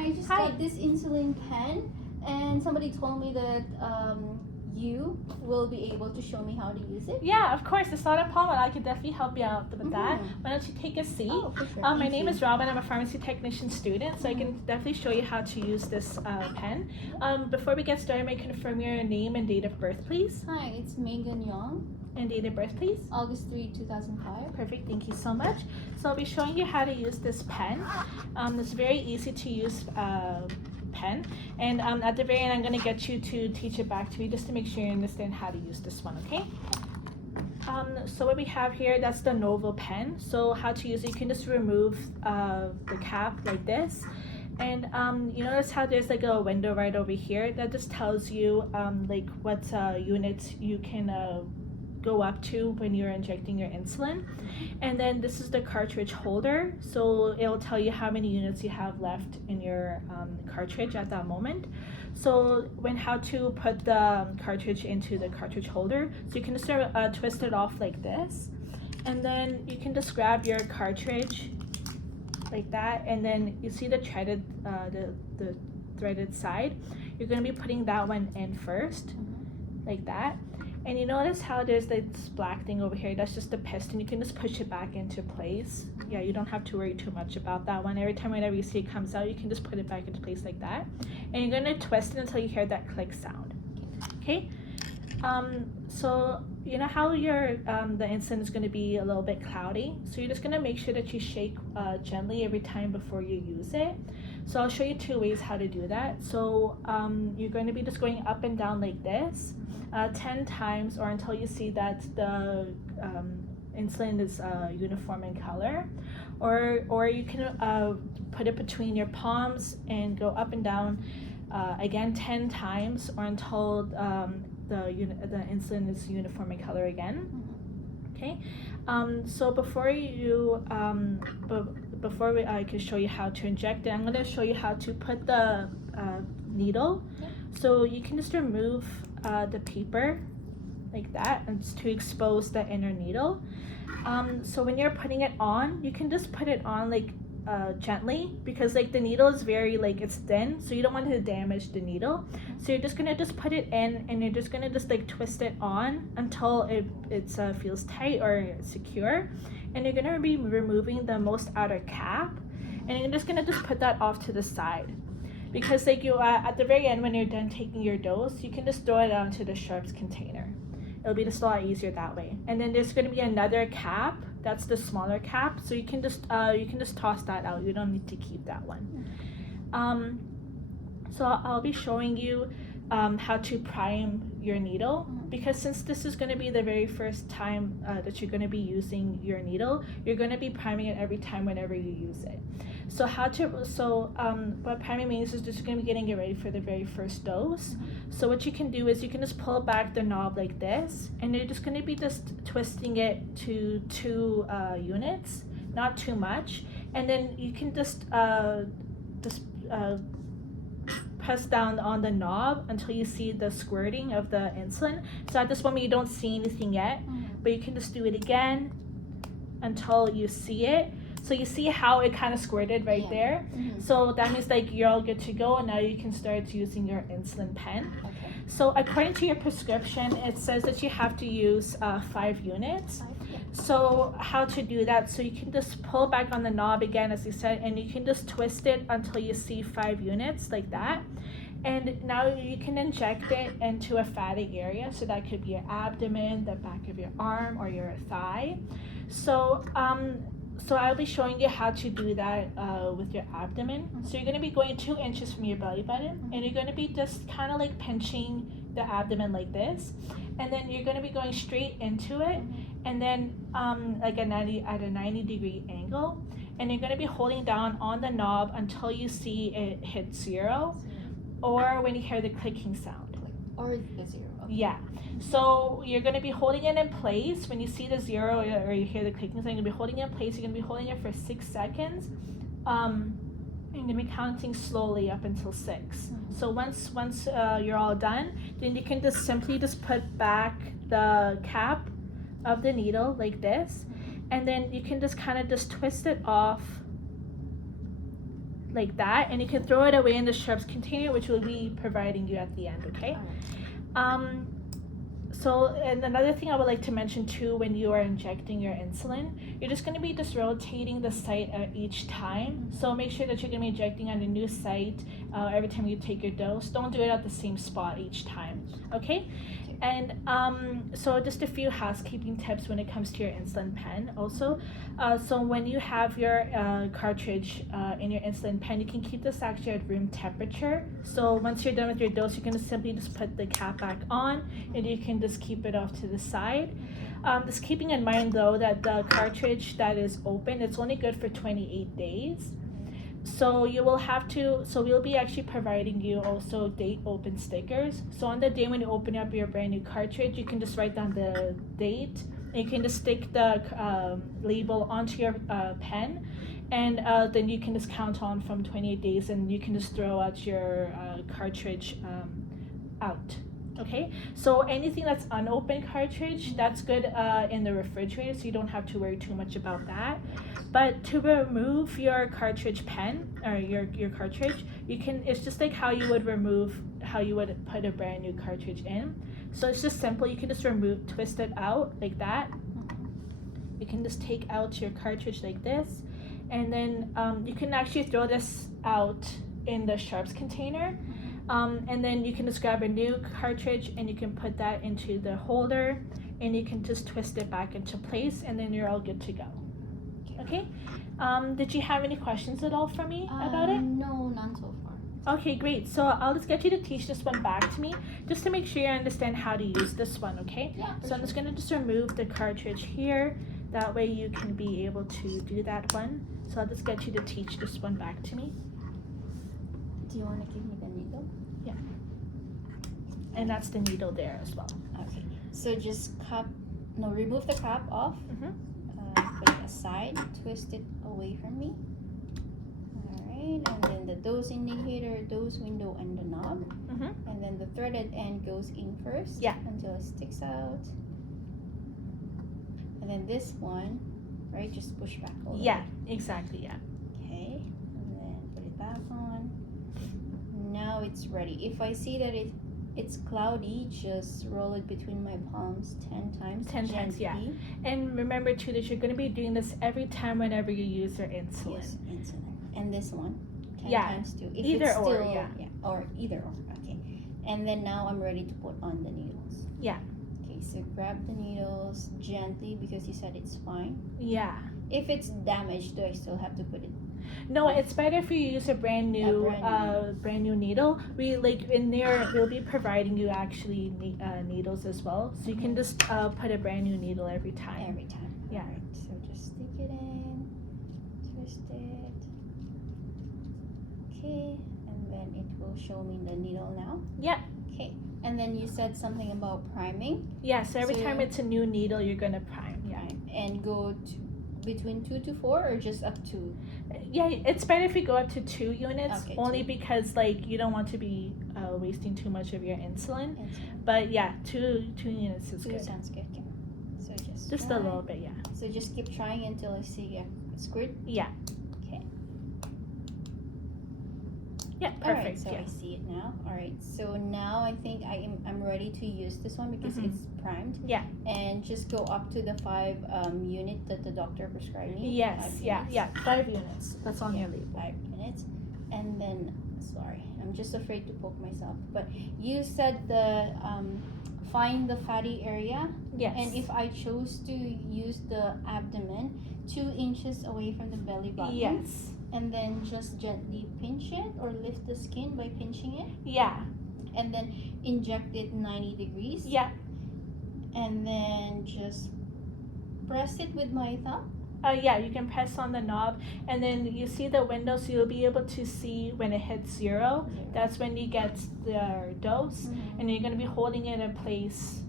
Hi, I just got this insulin pen, and somebody told me that you will be able to show me how to use it. Yeah, of course. It's not a problem. I can definitely help you out with that. Why don't you take a seat? Oh, for sure. My name is Robin. I'm a pharmacy technician student, so I can definitely show you how to use this pen. Before we get started, may I confirm your name and date of birth, please? Hi, it's Megan Young. And date of birth, please? August 3, 2005. Perfect, thank you so much. So I'll be showing you how to use this pen. It's very easy to use pen, and at the very end I'm going to get you to teach it back to me just to make sure you understand how to use this one, okay? So what we have here, that's the Novo pen. So how to use it, you can just remove the cap like this, and you notice how there's like a window right over here that just tells you like what units you can go up to when you're injecting your insulin. And then this is the cartridge holder, so it will tell you how many units you have left in your cartridge at that moment. So when how to put the cartridge into the cartridge holder, so you can just twist it off like this, and then you can just grab your cartridge like that, and then you see the threaded the threaded side. You're going to be putting that one in first, like that. And you notice how there's this black thing over here, that's just the piston. You can just push it back into place. Yeah, you don't have to worry too much about that one. Every time whenever you see it comes out, you can just put it back into place like that. And you're going to twist it until you hear that click sound. Okay? So you know how your the insulin is going to be a little bit cloudy, so you're just going to make sure that you shake gently every time before you use it. So I'll show you 2 ways how to do that. So you're going to be just going up and down like this 10 times, or until you see that the insulin is uniform in color, or you can put it between your palms and go up and down again 10 times, or until the insulin is uniform in color again. Okay, so before I can show you how to inject it, I'm going to show you how to put the needle. So you can just remove the paper like that, and just to expose the inner needle. So when you're putting it on, you can just put it on like gently, because like the needle is very like it's thin, so you don't want to damage the needle. So you're just gonna just put it in, and you're just gonna just like twist it on until it feels tight or secure, and you're gonna be removing the most outer cap, and you're just gonna just put that off to the side, because like you at the very end when you're done taking your dose, you can just throw it out into the sharps container. It'll be just a lot easier that way. And then there's going to be another cap, that's the smaller cap, so you can just toss that out. You don't need to keep that one. So I'll be showing you how to prime your needle, because since this is going to be the very first time that you're going to be using your needle, you're going to be priming it every time whenever you use it. So what priming means is just going to be getting it ready for the very first dose. So what you can do is you can just pull back the knob like this, and you're just going to be just twisting it to 2 units, not too much, and then you can just press down on the knob until you see the squirting of the insulin. So at this moment you don't see anything yet, but you can just do it again until you see it. So you see how it kind of squirted right there. So that means like you're all good to go, and now you can start using your insulin pen. So according to your prescription, it says that you have to use 5 units. So how to do that? So you can just pull back on the knob again, as you said, and you can just twist it until you see 5 units like that. And now you can inject it into a fatty area. So that could be your abdomen, the back of your arm, or your thigh. So I'll be showing you how to do that with your abdomen. So you're going to be going 2 inches from your belly button, and you're going to be just kind of like pinching the abdomen like this, and then you're going to be going straight into it, and then like at a 90-degree angle, and you're going to be holding down on the knob until you see it hit 0, or when you hear the clicking sound. Or the 0. Okay. Yeah. So you're going to be holding it in place. When you see the 0 or you hear the clicking sound, you're going to be holding it in place. You're going to be holding it for 6 seconds. You're going to be counting slowly up until 6. So once you're all done, then you can just simply put back the cap of the needle like this, and then you can just kind of just twist it off like that, and you can throw it away in the sharps container, which we'll be providing you at the end, okay? So, and another thing I would like to mention too, when you are injecting your insulin, you're just going to be just rotating the site at each time. So make sure that you're going to be injecting on a new site every time you take your dose. Don't do it at the same spot each time, okay? And so just a few housekeeping tips when it comes to your insulin pen also. So when you have your cartridge in your insulin pen, you can keep this actually at room temperature. So once you're done with your dose, you're going to simply just put the cap back on, and you can just keep it off to the side. Just keeping in mind though that the cartridge that is open, it's only good for 28 days. So you will have to, so we'll be actually providing you also date open stickers. So on the day when you open up your brand new cartridge, you can just write down the date, and you can just stick the label onto your pen, and then you can just count on from 28 days, and you can just throw out your cartridge out. Okay, so anything that's unopened cartridge, that's good in the refrigerator, so you don't have to worry too much about that. But to remove your cartridge pen or your cartridge, you can, it's just like how you would put a brand new cartridge in. So it's just simple. You can just twist it out like that. You can just take out your cartridge like this, and then you can actually throw this out in the sharps container. And then you can just grab a new cartridge, and you can put that into the holder, and you can just twist it back into place, and then you're all good to go. Okay? Did you have any questions at all for me about it? No, none so far. Okay, great. So I'll just get you to teach this one back to me, just to make sure you understand how to use this one, okay? Yeah. So I'm just going to just remove the cartridge here. That way you can be able to do that one. So I'll just get you to teach this one back to me. Do you want to give me the needle? Yeah. And that's the needle there as well. Okay. So just remove the cap off. Mm-hmm. Put it aside. Twist it away from me. Alright. And then the dose indicator, dose window, and the knob. Mm-hmm. And then the threaded end goes in first. Yeah. Until it sticks out. And then this one, right? Just push back over. Yeah, exactly, yeah. Okay. And then put it back on. Now it's ready. If I see that it's cloudy, just roll it between my palms 10 times. 10 times, yeah. And remember too that you're going to be doing this every time whenever you use your insulin. Yes, insulin. And this one, 10 Yeah, times too. If either it's or, still, yeah. Or either or, okay. And then now I'm ready to put on the needles. Yeah. Okay, so grab the needles gently because you said it's fine. Yeah. If it's damaged, do I still have to put it? No, it's better if you use a brand new needle. We in there we'll be providing you actually needles as well, so you can just put a brand new needle every time. Every time. Yeah. Alright, so just stick it in, twist it. Okay, and then it will show me the needle now. Yeah. Okay, and then you said something about priming. Yeah. So every time it's a new needle, you're gonna prime. Yeah. Right. And go between 2 to 4 or just up to? Yeah, it's better if you go up to 2 units, Okay, only 2. because you don't want to be wasting too much of your insulin. Insulin. But yeah, 2 units is 2 good. sounds good. Okay. So Just try. a little bit, yeah. So just keep trying until I see a squirt. Yeah. Okay. Yeah, All right, perfect. so Yeah. I see it now. All right, so now I think I'm ready to use this one because Mhm. it's primed. Yeah. And just go up to the 5 unit that the doctor prescribed me. Yes, 5 yeah, units. yeah. 5 units. That's on Yeah, your label. 5 units. And then, sorry, I'm just afraid to poke myself. But you said find the fatty area. Yes. And if I chose to use the abdomen 2 inches away from the belly button. Yes. And then just gently pinch it or lift the skin by pinching it. Yeah. And then inject it 90 degrees. Yeah. And then just press it with my thumb. Yeah, you can press on the knob, and then you see the window, so you'll be able to see when it hits 0. That's when you get the dose, and you're going to be holding it in place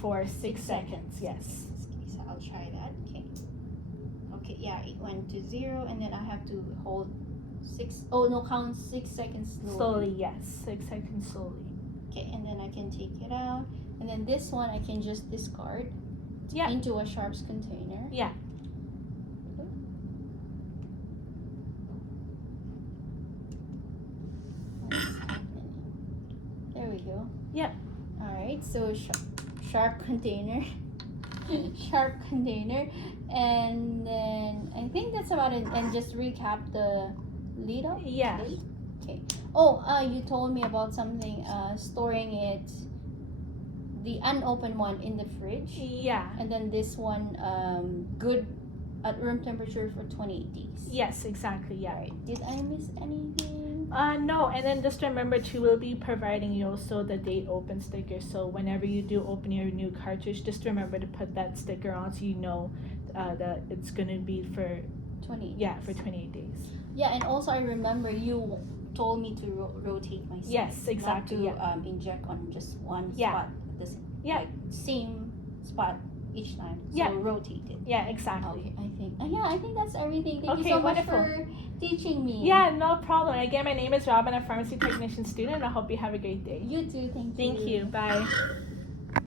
for 6 seconds. Yes. Okay, so I'll try that. Okay. Okay, yeah, it went to 0, and then I have to hold count 6 seconds Slowly, yes. 6 seconds slowly. Okay, and then I can take it out, and then this one I can just discard. Yeah. Into a sharps container. Yeah. Yep. All right, so sharp container. Sharp container, and then I think that's about it. And just recap the Lido. Yeah. Okay. Oh, you told me about something. Storing it, the unopened one in the fridge. Yeah. And then this one, good at room temperature for 28 days. Yes, exactly. Yeah. Right. Did I miss anything? No, and then just remember too, we'll be providing you also the date open sticker. So whenever you do open your new cartridge, just remember to put that sticker on so you know that it's gonna be for 28. Yeah, for 28 days. Yeah, and also I remember you told me to rotate my cells. Yes, exactly. Not to inject on just one Yeah. spot. This like same spot each time. So Yeah. rotate it. Yeah, exactly. Okay, I think that's everything. Thank you Okay, so wonderful. much for teaching me. Yeah, no problem. Again, my name is Robin, a pharmacy technician student. I hope you have a great day. You too. Thank you. Thank you. Bye.